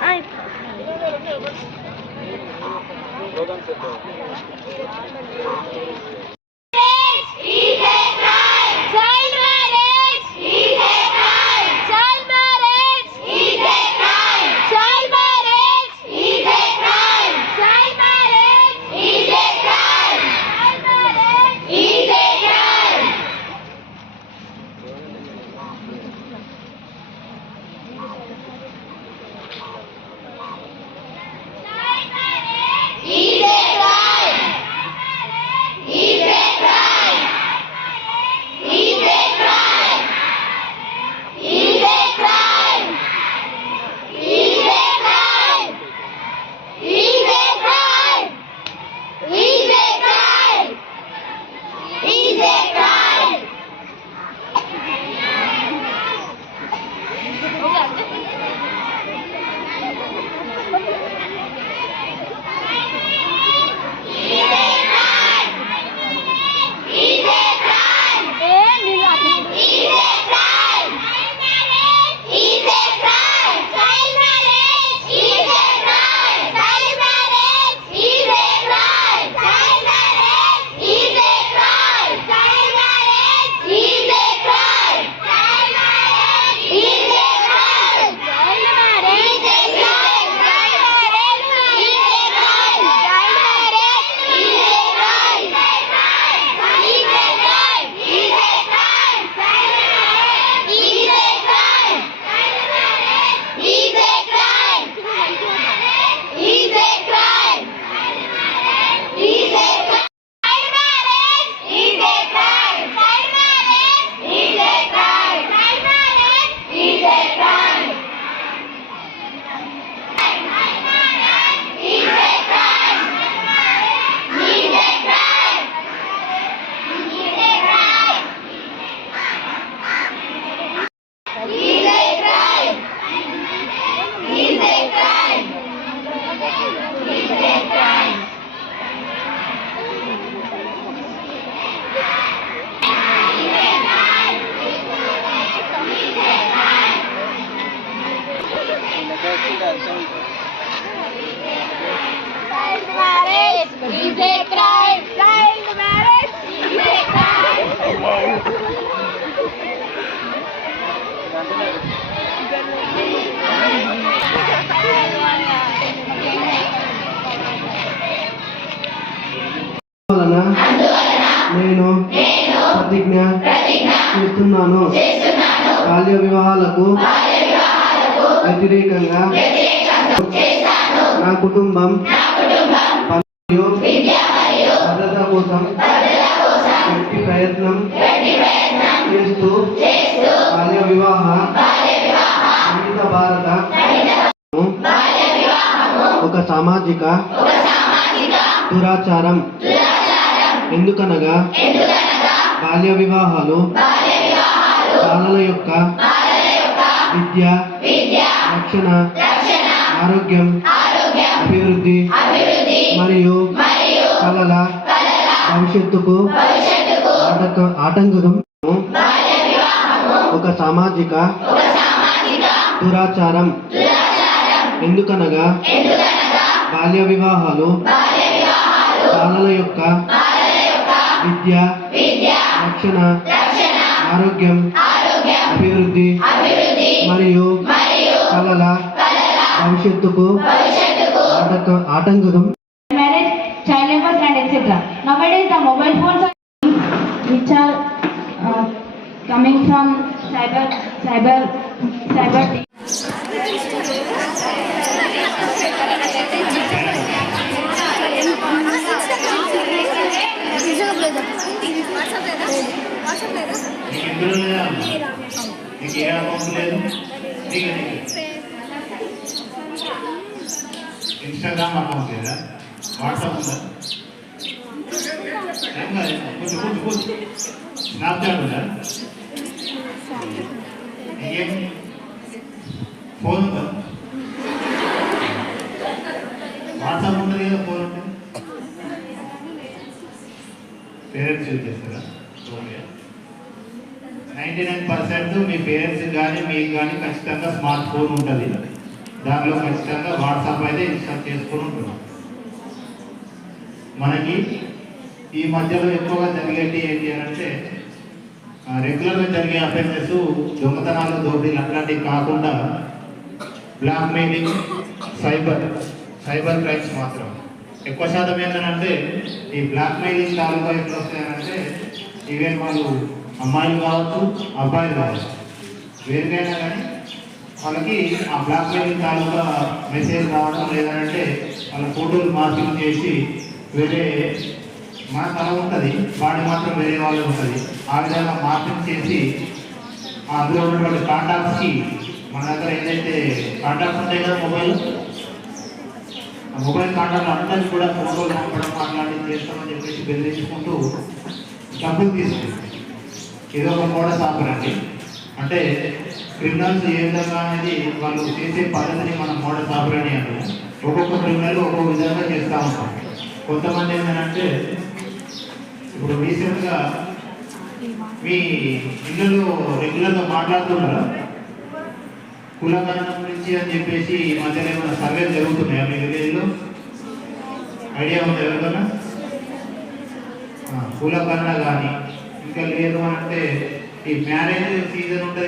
Ay! ప్రతిజ్ఞ చేస్తున్నాను. బాల్య వివాహాలకు వ్యతిరేకంగా నా కుటుంబం భద్రత కోసం గట్టి ప్రయత్నం చేస్తూ బాల్య వివాహ సంగీత భారత ఒక సామాజిక దురాచారం ఎందుకనగా బాల్య వివాహాలు బాలల యొక్క విద్య రక్షణ ఆరోగ్యం అభివృద్ధి మరియు కళల భవిష్యత్తుకు ఆటంకం ఒక సామాజిక దురాచారం. ఎందుకనగా బాల్య వివాహాలు బాలల యొక్క విద్య రక్షణ ఆరోగ్యం అభివృద్ధి మరియు కళల భవిష్యత్తుకు ఆటంకం marriage child labours and etcetera nowadays the mobile phones which are coming from cyber cyber cyber ఇందులో మీకు ఏ అకౌంట్ లేదు నీకు ఇన్స్టాగ్రామ్ అకౌంట్ లేదా వాట్సాప్ ఉందా కొంచెం కొంచెం కొంచెం స్నాప్చాట్ ఉందా ఏం ఫోన్ ఉందా వాట్సాప్ ఉంటుంది కదా ఫోన్ ఉంటుంది పేరెంట్స్ యూజ్ చేస్తారా? Phone nine ninety nine percent మీ పేరెంట్స్ కానీ మీకు కానీ ఖచ్చితంగా స్మార్ట్ ఫోన్ ఉంటుంది. దానిలో ఖచ్చితంగా వాట్సాప్ అయితే ఇన్స్టాల్ చేసుకుని ఉంటున్నాం మనకి ఈ మధ్యలో ఎక్కువగా జరిగేటి ఏంటి అని అంటే ఆ, రెగ్యులర్గా జరిగే అఫెన్సెస్ దొంగతనాలు దోపిడీలు అట్లాంటివి కాకుండా blackmailing cyber cyber crimes మాత్రం. ఎక్కువ శాతం ఏంటంటే ఈ బ్లాక్ మెయిలింగ్ తాలూకా ఎట్లా వస్తాయనంటే ఈవెన్ వాళ్ళు అమ్మాయిలు కావచ్చు అబ్బాయిలు కావచ్చు. వేరుకైనా కానీ వాళ్ళకి ఆ బ్లాక్ మెయిల్ తాలూకా మెసేజ్ రావడం లేదంటే వాళ్ళ ఫోటోలు మార్పింగ్ చేసి వేరే మన తల ఉంటుంది వాడి మాత్రం వేరే వాళ్ళు ఉంటుంది. ఆ విధంగా మార్పింగ్ చేసి అందులో ఉన్నటువంటి కాంటాక్ట్స్కి మన దగ్గర ఏదైతే కాంటాక్ట్స్ ఉంటాయి కదా మొబైల్ ఆ మొబైల్ కాంటాక్ట్ అందరికీ కూడా ఫోటోలు పంపడం అట్లాంటివి చేస్తామని చెప్పేసి బెదిరించుకుంటూ డబ్బులు తీసుకుంటాం. ఇది ఒక మోడస్ ఆపరండి అంటే క్రిమినల్స్ ఏ విధంగా అనేది వాళ్ళు చేసే పద్ధతిని మనం మోడస్ ఆపరని అంటాం ఒక్కొక్క క్రిమినల్ ఒక్కొక్క విధంగా చేస్తూ ఉంటాం కొంతమంది ఏంటంటే ఇప్పుడు రీసెంట్గా మీ ఇళ్ళలో రెగ్యులర్గా మాట్లాడుతున్నారా కులగణం గురించి అని చెప్పేసి ఈ మధ్యలో ఏమైనా సర్వేలు జరుగుతున్నాయా మీ విలేజ్లో? ఐడియా ఉందా ఎవరికైనా? ఆ, కానీ ఇంకా లేదు అంటే ఈ మ్యారేజ్ సీజన్ ఉంటుంది